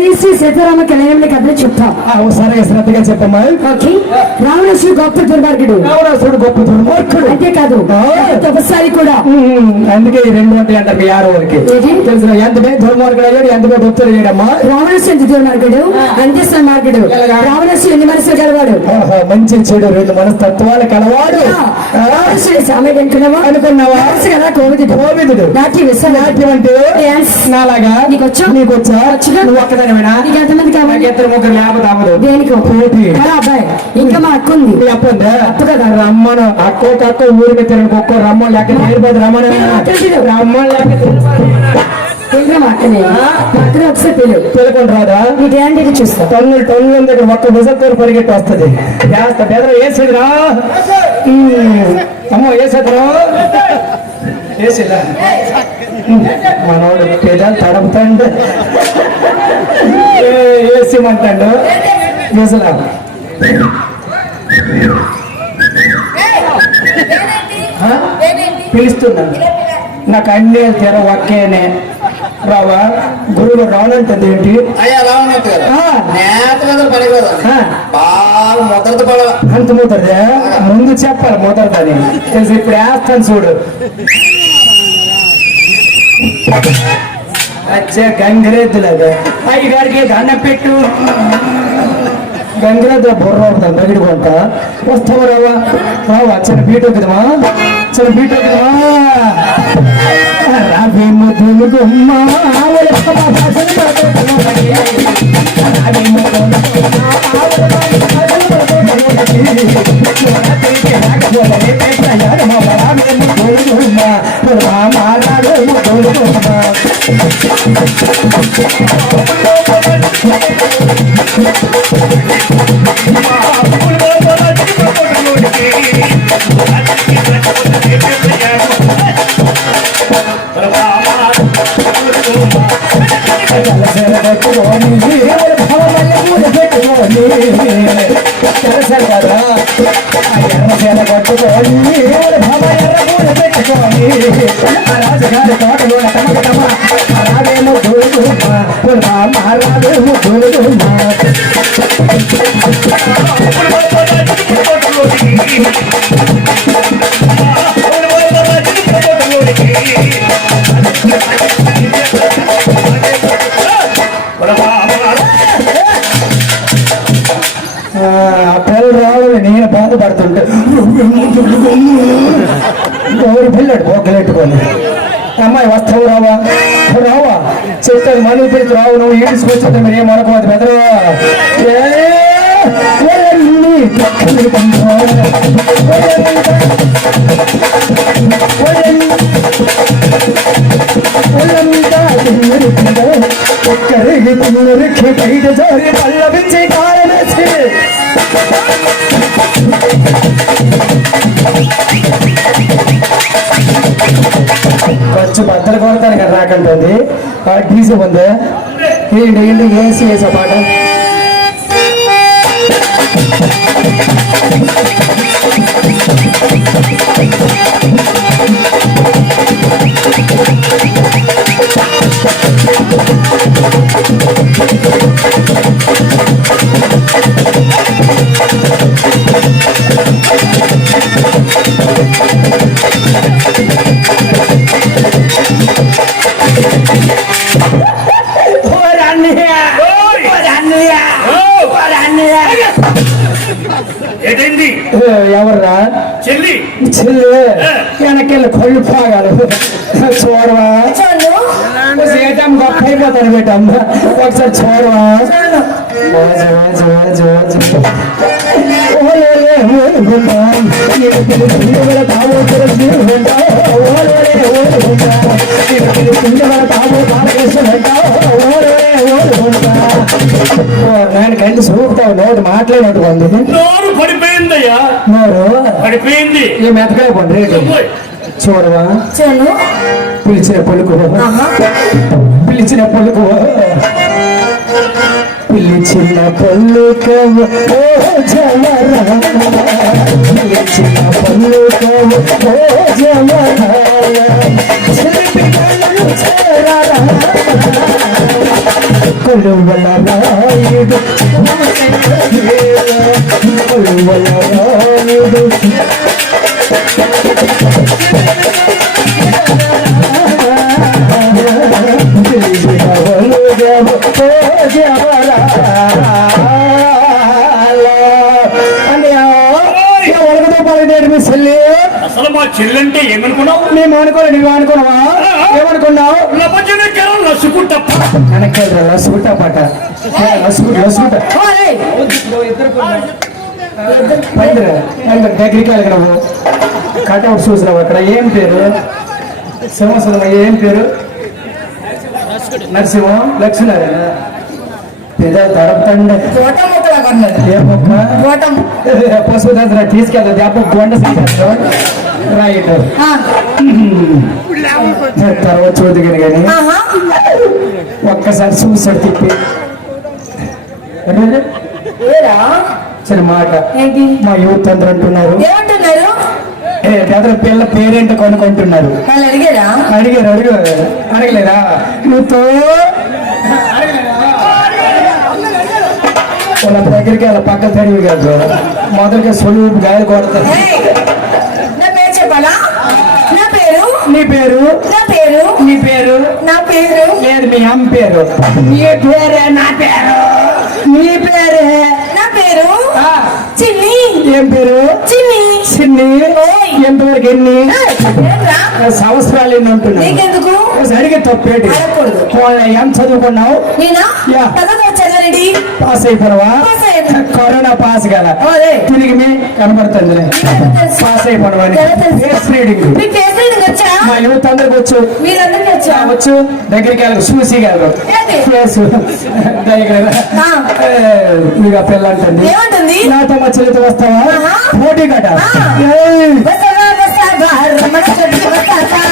శ్రీ శ్రీ సీతారామ కళ్యాణం కథలు చెప్తాం. సరే శ్రద్ధగా చెప్పమ్మా. ఓకే. రావణాసుడు గొప్ప దుర్మార్గుడు. రావణాసుడు గొప్ప దుర్మార్గుడు. అంతేకాదు తపస్సారి కూడా. అందుకే ఈ రెండు ఉంటాయి అంటారు యారో వరకు తెలుసు. ఎంతమే దుర్మార్గుడు అయ్యాడు, ఎంతమే భక్తులు అయ్యాడమ్మా. రావణాసుడు ఎంత దుర్మార్గుడు, అంతే సన్మార్గుడు. రావణాసుడు ఎన్ని మనసులు కలవాడు. మంచి చెడు రెండు మనస్తత్వాలు కలవాడు. రావణాసుడు సామె అనుకున్నావా కదా. కోవిదుడు నాట్యం ఇస్తాను. నాట్యం అంటే నాలాగా నీకు వచ్చా? నీకు వచ్చా? నువ్వు ఒక్కదానివేనా? నీకు ఎంతమంది కావాలి? ఇద్దరు ముగ్గురు లేకపోతే అవ్వదు. దేనికి పోటీ? అబ్బాయి ఇంకా మా అక్క ఉంది. అప్పుందా? అప్పు కదా. రమ్మను అక్కో తక్కువ ఊరికి తిరగకు. ఒక్కో రమ్మను లేక నేర్పదు. రమ్మను రమ్మను లేక ఒకసారి పిలుకొని రాదా? నీ డాండీ చూస్తా. టన్నుల దగ్గర ఒక్క నిజంతో పరిగెట్టి వస్తుంది. వేసేదిరా అమ్మో, వేసేదిరా వేసిలా మనోడు పేదాలు తడపుతాడు, వేసేమంటాడు. వేసలా పిలుస్తున్నాను. నాకు అన్నీ తెర ఒకేనే. రావా గురువు రావాలంటుంది ఏంటి? అంత ముదరదా? ముందు చెప్పాలి ముదరదని తెలిసి. ఇప్పుడు వేస్తాను చూడు. అచ్చా గంగిరెద్దులాగా అయ్యగారికి దండం పెట్టు. గంగిరెద్దు బుర్ర అవుతాం బగిడుకుంట. వస్తావా రావా? రావా చిన్న బీట్ అవుతుందమ్మా, చిన్న బీట్ అవుతుందమ్మా. రాబీ ముద్దులు గుమ్మ రాజగారి తోటలో రావేమో పిల్లలు రావాలి. నేను బాధపడుతుంటే ఎవరు పిల్లడు బొగ్గలెట్టుకొని అమ్మాయి వస్తావు రావా? రావా చెప్తాను. మనీ పెట్టి రావు. నువ్వు ఈడ్చుకొచ్చేది మీరు ఏమనుకోవద్దు. బెదరా బయట జోరి పల్లవించి కారణేసి ఖర్చు బద్దలు కొడతాను కదా రాకంటుంది. డీజీ ఉంది. ఏంటి ఏసీ వేసా పాట. ఎవర్రా? చెల్లి చెల్లి వెనకెళ్ళి కొళ్ళు పోగాలి. చూడవా ఏటం గొప్ప అయిపోతాను బేటమ్మ. ఒకసారి చూడవా. నేను కంటి చూపుతావు. నోటు మాట్లాడినట్టుకుంది. నోరు పడిపోయిందయ్యా. నోరు పడిపోయింది. ఈ మెతకాయ పండు రేటు చూడవా. పిలిచిన పలుకు, పిలిచిన పలుకు, పిలిచిన పలుకు ఓ జమరా, పిలిచిన పలుకు ఓ జమరా, కొలువల రాయుడు కొలువల రాయుడు అసలు మా చెల్లంటే ఏమనుకున్నావు? మేము అనుకోలే, నువ్వు అనుకున్నావా? ఏమనుకున్నావు? లసుకుంటా వెనకాల లసుకుంటా పాట లసుకుంటా దగ్గరికి వెళ్ళక నువ్వు కట్అవుట్ చూసినావు అక్కడ. ఏం పేరు? సింహాసనం ఏం పేరు? నరసింహం లక్ష్మీనారాయణ పెద్ద తడపండి ఏ మొక్క పసుపు దంత్ర తీసుకెళ్తా దెబ్బ కొండ రైట్ తర్వాత చూదుగాని కానీ ఒక్కసారి చూసాడు తిప్పి సరే మాట మా యూత్ అందరూ అంటున్నారు పెద్ద పిల్ల పేరేంటో కొనుక్కుంటున్నారు. అడిగారు అడగలేదా? యూత్ వాళ్ళ దగ్గరికి వాళ్ళ పక్క తడివి కాదు మొదలుగా సొలువు గాయలు కొడతారు. నీ పేరు నీ పేరు నా పేరు లేదు మీ అమ్మ పేరు. నీ పేరే నా పేరు. నీ పేరే నా పేరు చిన్ని. ఏం పేరు? చిన్ని. చిన్ని ఎంతవరకు ఎన్ని సంవత్సరాలు ఎన్ని ఉంటున్నావు? నీకెందుకు అడిగే తప్పేటి ఏం చదువుకున్నావు? నేనా యా. చదవరెడ్డి పాస్ అయిపోవా? కరోనా పాస్ కదా తిరిగి మీ కనబడుతుంది పాస్ అయిపోవడం. మీ ఫేస్ రీడింగ్ వచ్చా? మా యువత అందరికి వచ్చు. మీరందరికీ వచ్చా? వచ్చు. దగ్గరికి వెళ్ళరు చూసి కాదు ఫేస్ దగ్గర ఇక పిల్ల అంటుంది ఏమంటుంది? నాతో మా చెల్లితో వస్తావా? పోటీ కట వస్తావా వస్తావా రమణ చెట్టు వస్తావా